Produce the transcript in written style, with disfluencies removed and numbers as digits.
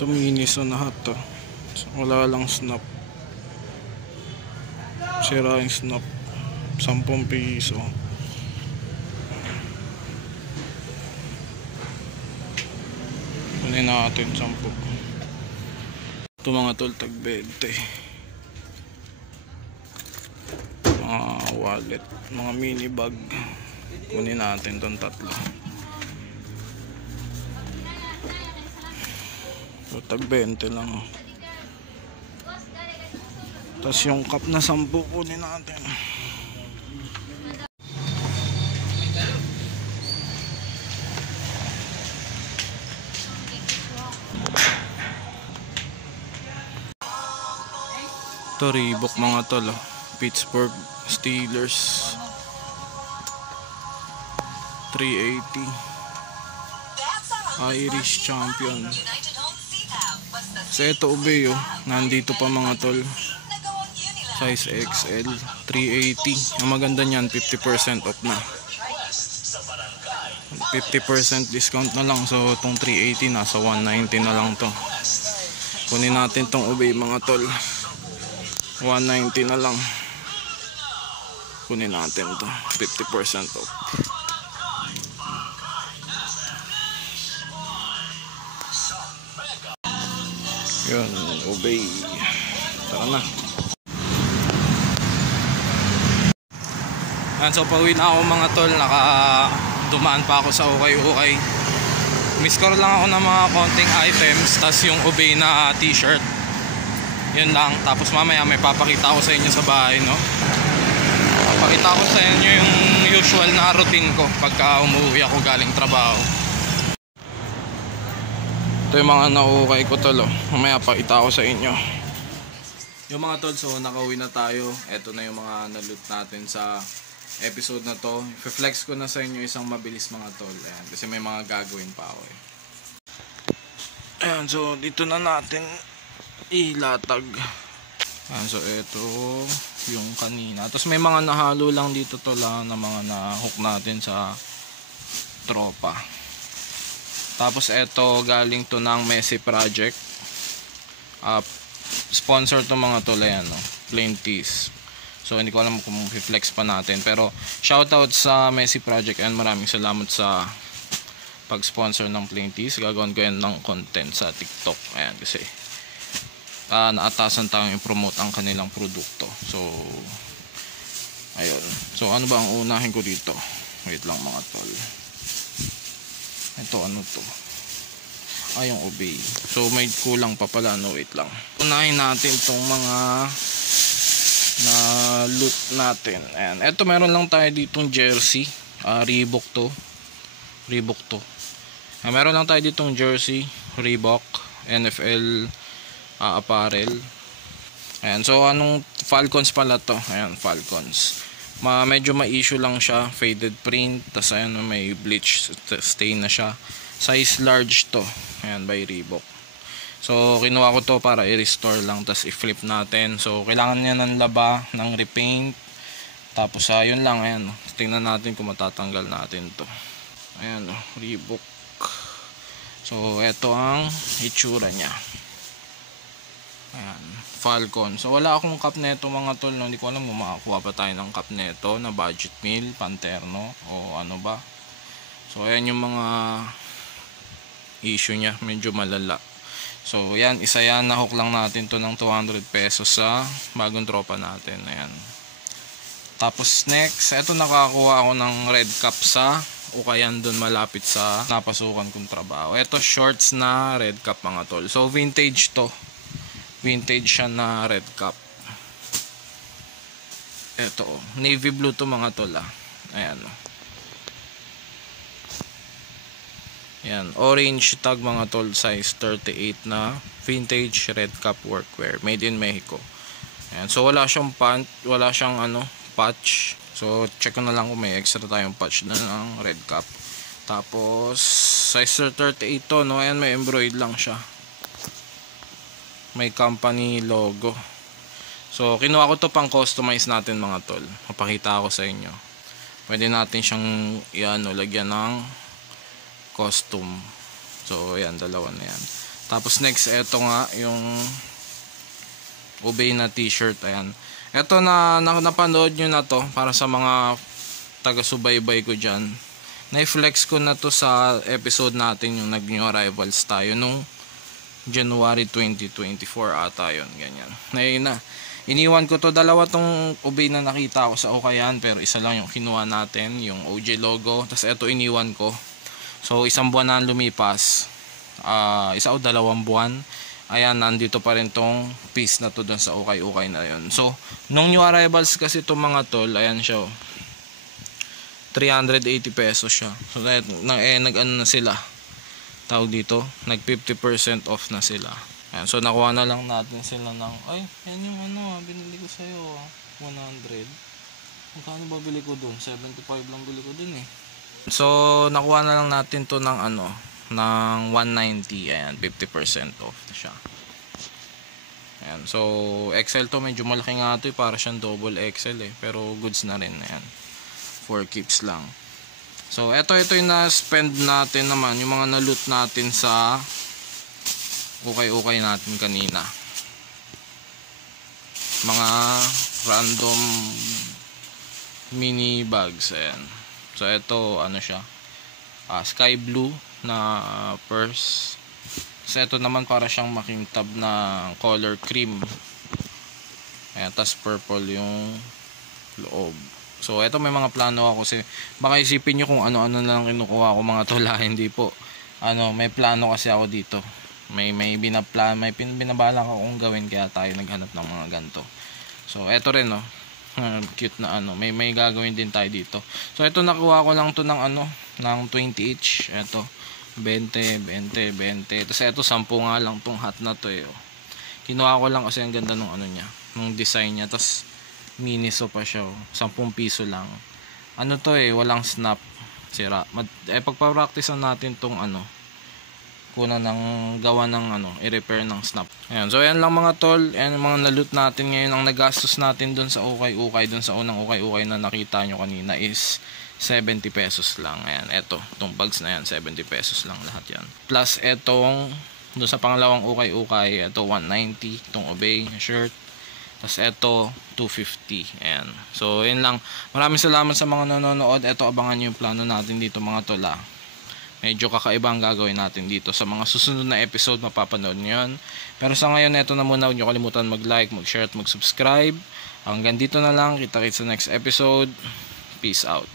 Tuminis na lahat to. Wala lang snap. Sira yung snap. 10 piso. Kunin natin 10. Ito mga tol, tag 20. Mga wallet, mga mini bag. Kunin natin itong 3. So, tag 20 lang. Tapos yung cup na 10 kunin natin. Ito Reebok mga tol, Pittsburgh Steelers 380 Irish champion. So ito Ubeo, nandito pa mga tol, size XL 380. Ang maganda niyan, 50% off na, 50% discount na lang. So itong 380 nasa 190 na lang to. Kunin natin tong Ubeo mga tol, 190 na lang. Kunin natin to, 50% off. Yun, obey. Tara na. So pauwi na ako mga tol. Dumaan pa ako sa ukay-ukay. Miscore lang ako ng mga konting items, tas yung obey na t-shirt. Yun lang. Tapos mamaya may papakita ko sa inyo sa bahay, no? Papakita ko sa inyo yung usual na routine ko pagka umuwi ako galing trabaho. Ito yung mga naukay ko tol, mamaya pakita ko sa inyo yung mga tol. So nakauwi na tayo. Ito na yung mga na-loot natin sa episode na to. I-flex ko na sa inyo isang mabilis mga tol. Ayan, kasi may mga gagawin pa ako Ayan, so dito na natin ilatag. Ayan, so ito yung kanina. Tapos may mga nahalo lang dito tol na mga na-hook natin sa tropa. Tapos ito galing to ng Messi Project. Sponsor to mga tol, ayan, no? Plain tees. So hindi ko alam kung i-flex pa natin, pero shoutout sa Messi Project and maraming salamat sa pag-sponsor ng plain tees. Gagawin ko yan ng content sa TikTok. Ayan, kasi naatasan tayong i-promote ang kanilang produkto. So ayun. So ano ba ang unahin ko dito? Wait lang mga tol. Ito ano to? Yung obey. So may kulang pa pala, no? Wait lang. Unahin natin tong mga na loot natin. Ayan. Ito meron lang tayo ditong jersey. Reebok to. Meron lang tayo ditong jersey, Reebok, NFL apparel. Ayan. So anong Falcons pala to? Ayan, Falcons. Medyo ma-issue lang siya, faded print, tas ayan, may bleach stain na siya. Size large to. Ayan, by Reebok. So kinuha ko to para i-restore lang, tas i-flip natin. So kailangan niya ng laba, ng repaint. Tapos yun lang, ayan. Tingnan natin kung matatanggal natin to. Ayan, Reebok. So ito ang itsura niya. Ayan, Falcon. So wala akong cup neto mga tol, no? Hindi ko alam kung makakuha pa tayo ng cup neto na budget meal, Panterno o ano ba. So ayan yung mga issue niya, medyo malala. So yan, isa yan, na-hook lang natin to ng 200 pesos sa bagong tropa natin. Ayan. Tapos next, eto nakakuha ako ng red cap sa ukayan doon malapit sa napasukan kong trabaho. Eto shorts na red cap mga tol. So vintage to. Vintage siya na red cap. Eto, navy blue to mga tol. Ayan. Ayan, orange tag mga tol, size 38 na vintage red cap workwear, made in Mexico. Ayan, so wala siyang wala siyang patch. So check ko na lang kung may extra tayong patch na ng red cap. Tapos size 38 to, no? Ayan, may embroidered lang siya. May company logo. So kinuha ko to pang customize natin mga tol. Papakita ko sa inyo. Pwede natin siyang lagyan ng costume. So ayan, dalawa na yan. Tapos next, eto nga yung Obey na t-shirt. Ayan. Eto na napanood nyo na to para sa mga taga-subaybay ko dyan. Na-flex ko na to sa episode natin yung nag-new arrivals tayo nung January 2024 ata yun. Ganyan. Iniwan ko to. Dalawa tong Obey na nakita ko sa Ukayan, pero isa lang yung kinuha natin, yung OJ logo. Tapos eto iniwan ko. So isang buwan na lumipas. Isa o 2 buwan. Ayan, nandito pa rin tong piece na to dun sa ukay-ukay na yun. So nung new arrivals kasi itong mga tol, ayan siya, 380 pesos siya. So nag-ano na sila, tawag dito, nag 50% off na sila. Ayan, so nakuha na lang natin sila ng, ay, yan yung binili ko sa'yo, 100. Magkano ba bili ko dun? 75 lang bili ko dun eh. So nakuha na lang natin to ng ng 190. Ayan, 50% off na siya. Ayan, so XL to, medyo malaki nga to eh, para siyang double XL eh, pero goods na rin. Ayan, 4 keeps lang. So ito yung na-spend natin naman, yung mga na-loot natin sa ukay-ukay natin kanina. Mga random mini bags. Ayan. So ito siya, sky blue na purse. So ito naman para siyang makintab na color cream. Ayan, tas purple yung loob. So ito may mga plano ako, kasi baka isipin nyo kung ano-ano na lang kinukuha ko mga tula. Hindi po. May plano kasi ako dito. May binabalak akong gawin, kaya tayo naghanap ng mga ganto. So ito rin cute na may gagawin din tayo dito. So ito nakuha ko lang to ng ng 20 each. Ito 20. Tapos ito 10 nga lang tong hat na to eh. Kinuha ko lang kasi ang ganda nung niya, nung design niya. Tapos miniso pa siya, 10 piso lang. To eh, walang snap, sira. Pagpa-practice natin tong kuna ng gawa ng i-repair ng snap. Ayan, so ayan lang mga tol. Ayan yung mga na-loot natin ngayon. Ang nagastos natin dun sa ukay-ukay, dun sa unang ukay-ukay na nakita nyo kanina is 70 pesos lang. Ayan, itong bags na yan, 70 pesos lang lahat yan. Plus etong dun sa pangalawang ukay-ukay, ito 190, itong Obey na shirt. Tapos ito 250. Ayan. So yun lang. Maraming salamat sa mga nanonood. Ito, abangan nyo yung plano natin dito mga tol. Medyo kakaiba ang gagawin natin dito. Sa mga susunod na episode, mapapanood nyo yun. Pero sa ngayon, ito na muna. Huwag nyo kalimutan mag-like, mag-share at mag-subscribe. Hanggang dito na lang. Kita-kits sa next episode. Peace out.